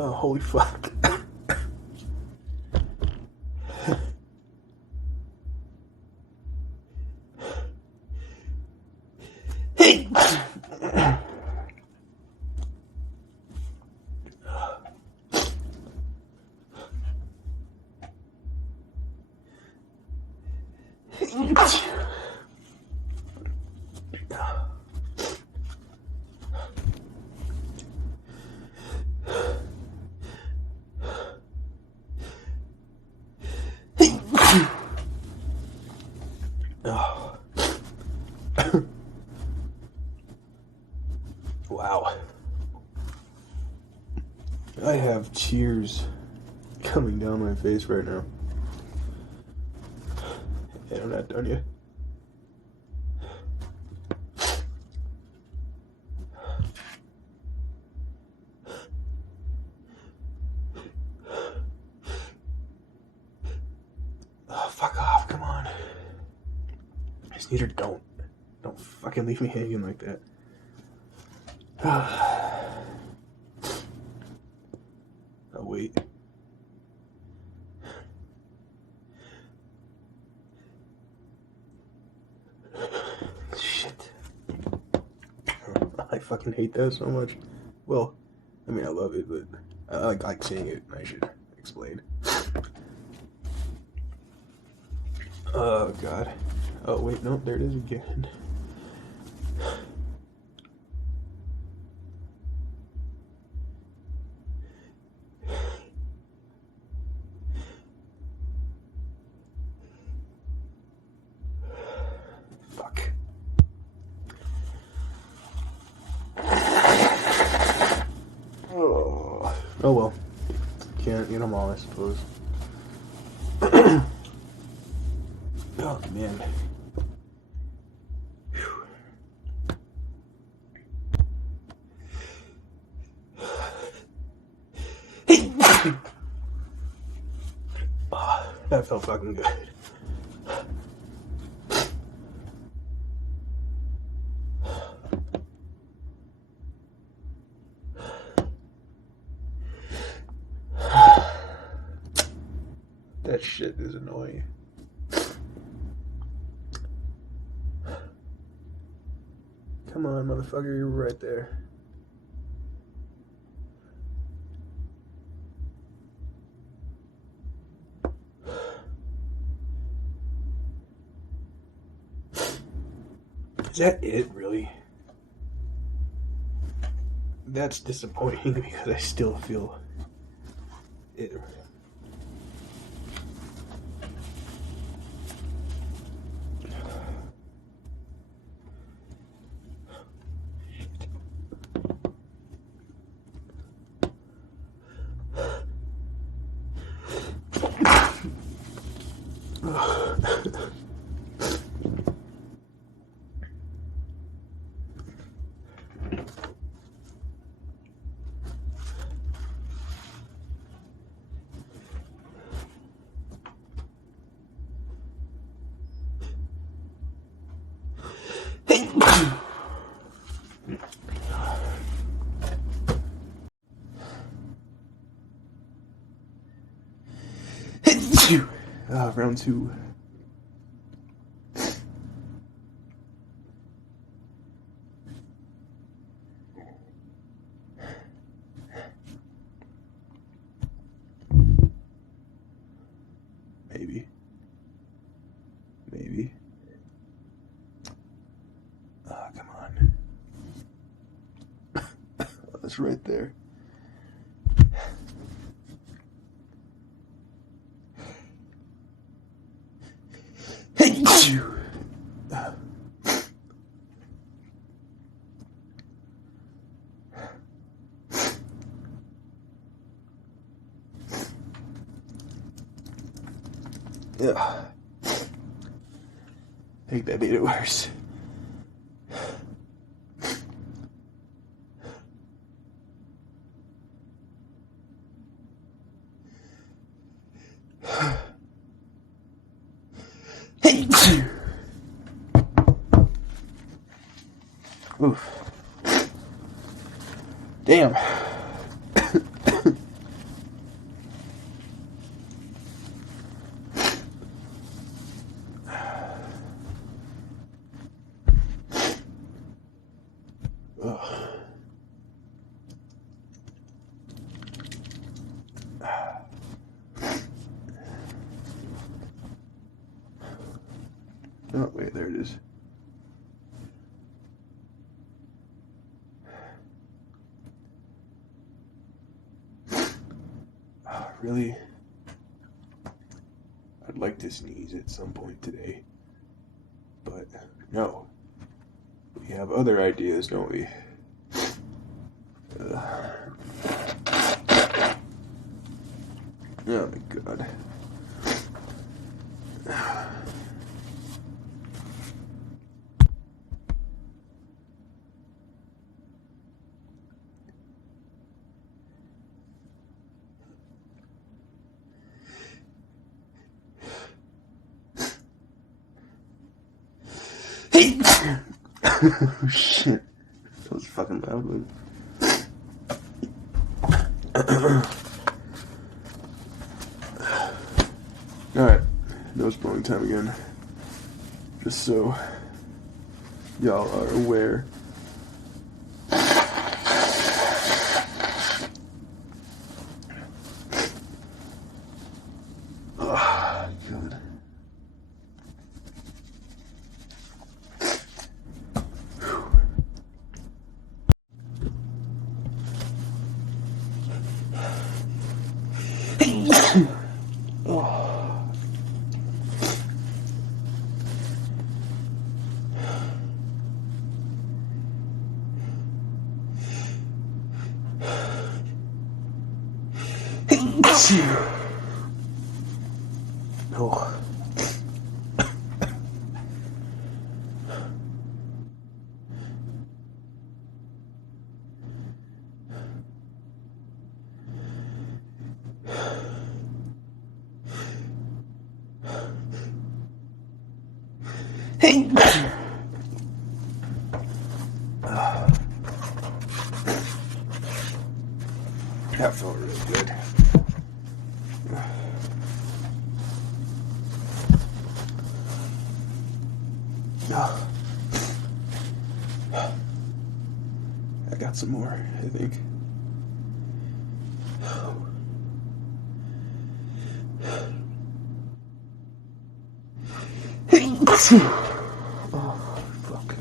Oh, holy fuck. Oh. Wow. I have tears coming down my face right now. And I'm not done yet. Oh, fuck off, come on. I just need her, don't fucking leave me hanging like that. Oh, wait. Shit. I fucking hate that so much. Well, I mean, I love it, but I like saying it. I should explain. Oh, God. Oh, wait, no, there it is again. Fuck. Oh well. Can't eat them all, I suppose. Oh, man. Oh, that felt fucking good. That shit is annoying. Come on, motherfucker, you're right there. Is that it, really? That's disappointing because I still feel it. Round two. Maybe. Oh, come on. Oh, that's right there. Hey, you. Ugh. I think that made it worse. Oof. Damn. Oh, wait, there it is. Really? I'd like to sneeze at some point today. But no. We have other ideas, don't we? Oh my god. Oh shit. That was fucking loud, man. Alright, nose blowing time again. Just so y'all are aware. Oh, God. No. That felt really good. I got some more, I think. Oh, fuck.